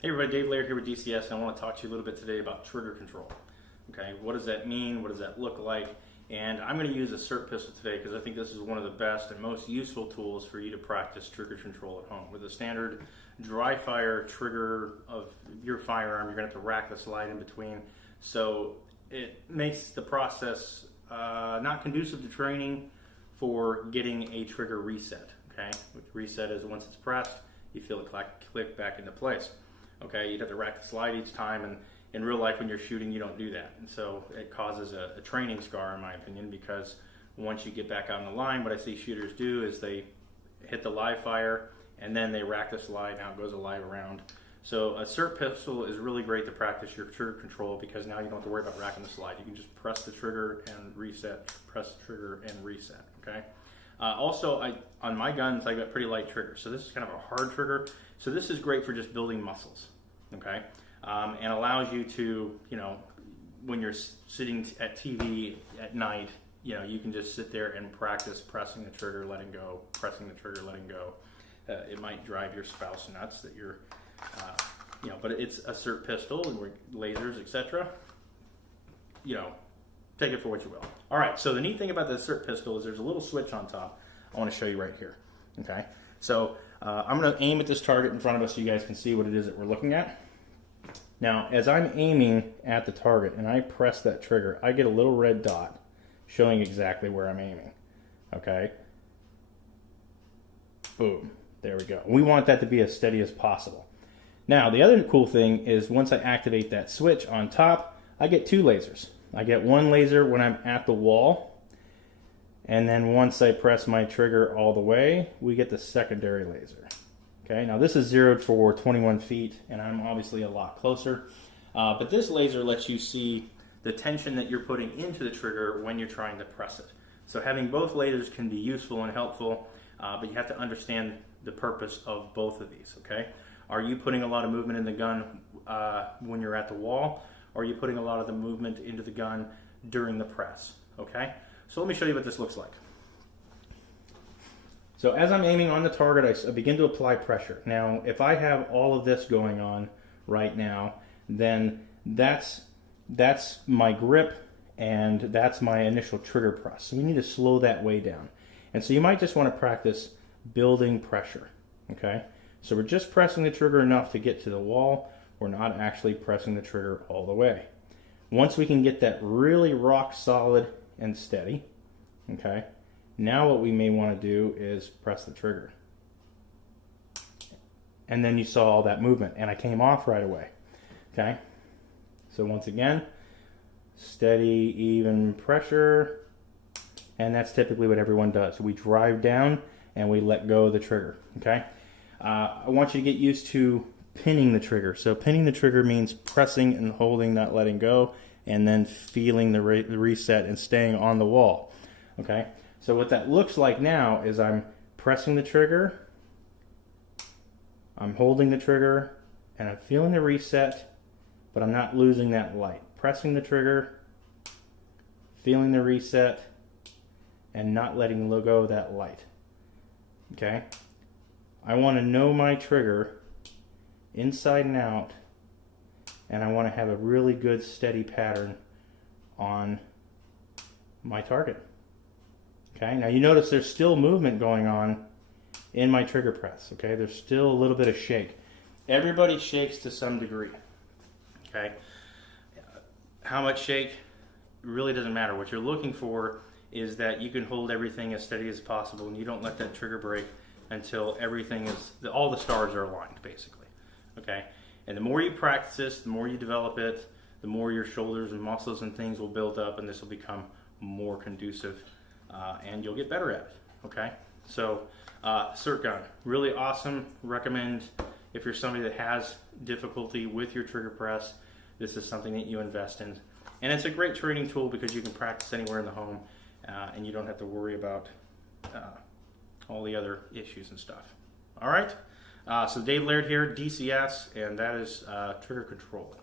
Hey everybody, Dave Laird here with DCS, and I want to talk to you a little bit today about trigger control. Okay, what does that mean? What does that look like? And I'm going to use a SIRT pistol today because I think this is one of the best and most useful tools for you to practice trigger control at home. With a standard dry fire trigger of your firearm, you're going to have to rack the slide in between. So it makes the process not conducive to training for getting a trigger reset. Okay, which reset is once it's pressed, you feel it click back into place. Okay, you'd have to rack the slide each time, and in real life when you're shooting you don't do that, and so it causes a training scar in my opinion, because once you get back out on the line, what I see shooters do is they hit the live fire and then they rack the slide. Now it goes a live round. So a SIRT pistol is really great to practice your trigger control, because now you don't have to worry about racking the slide. You can just press the trigger and reset, press the trigger and reset. Okay. Also, on my guns, I got pretty light triggers, so this is kind of a hard trigger. So this is great for just building muscles, okay? And allows you to, when you're sitting at TV at night, you can just sit there and practice pressing the trigger, letting go, pressing the trigger, letting go. It might drive your spouse nuts that you're, but it's a SIRT pistol and lasers, etc. Take it for what you will. All right, so the neat thing about the SIRT pistol is there's a little switch on top. I want to show you right here. Okay, so I'm going to aim at this target in front of us so you guys can see what it is that we're looking at. Now, as I'm aiming at the target and I press that trigger, I get a little red dot showing exactly where I'm aiming. Okay, boom, there we go. We want that to be as steady as possible. Now, the other cool thing is once I activate that switch on top, I get two lasers. I get one laser when I'm at the wall, and then once I press my trigger all the way, we get the secondary laser. Okay, now this is zeroed for 21 feet, and I'm obviously a lot closer. But this laser lets you see the tension that you're putting into the trigger when you're trying to press it. So having both lasers can be useful and helpful, but you have to understand the purpose of both of these. Okay, are you putting a lot of movement in the gun when you're at the wall? Or are you putting a lot of the movement into the gun during the press? Okay, so let me show you what this looks like. So as I'm aiming on the target, I begin to apply pressure. Now, if I have all of this going on right now, then that's my grip and that's my initial trigger press. So we need to slow that way down. And so you might just want to practice building pressure. Okay, so we're just pressing the trigger enough to get to the wall. We're not actually pressing the trigger all the way. Once we can get that really rock solid and steady, okay, now what we may want to do is press the trigger. And then you saw all that movement, and I came off right away. Okay, so once again, steady, even pressure, and that's typically what everyone does. We drive down and we let go of the trigger. Okay, I want you to get used to pinning the trigger. So pinning the trigger means pressing and holding, not letting go, and then feeling the reset and staying on the wall. Okay, so what that looks like now is I'm pressing the trigger, I'm holding the trigger, and I'm feeling the reset, but I'm not losing that light. Pressing the trigger, feeling the reset, and not letting go of that light. Okay, I want to know my trigger inside and out, and I want to have a really good steady pattern on my target. Okay, now you notice there's still movement going on in my trigger press. Okay, there's still a little bit of shake. Everybody shakes to some degree. Okay, how much shake really doesn't matter. What you're looking for is that you can hold everything as steady as possible and you don't let that trigger break until everything is, all the stars are aligned basically. Okay, and the more you practice this, the more you develop it, the more your shoulders and muscles and things will build up, and this will become more conducive, and you'll get better at it. Okay, so SIRT gun, really awesome. Recommend if you're somebody that has difficulty with your trigger press, this is something that you invest in, and it's a great training tool because you can practice anywhere in the home, and you don't have to worry about all the other issues and stuff. All right. So Dave Laird here, DCS, and that is trigger control.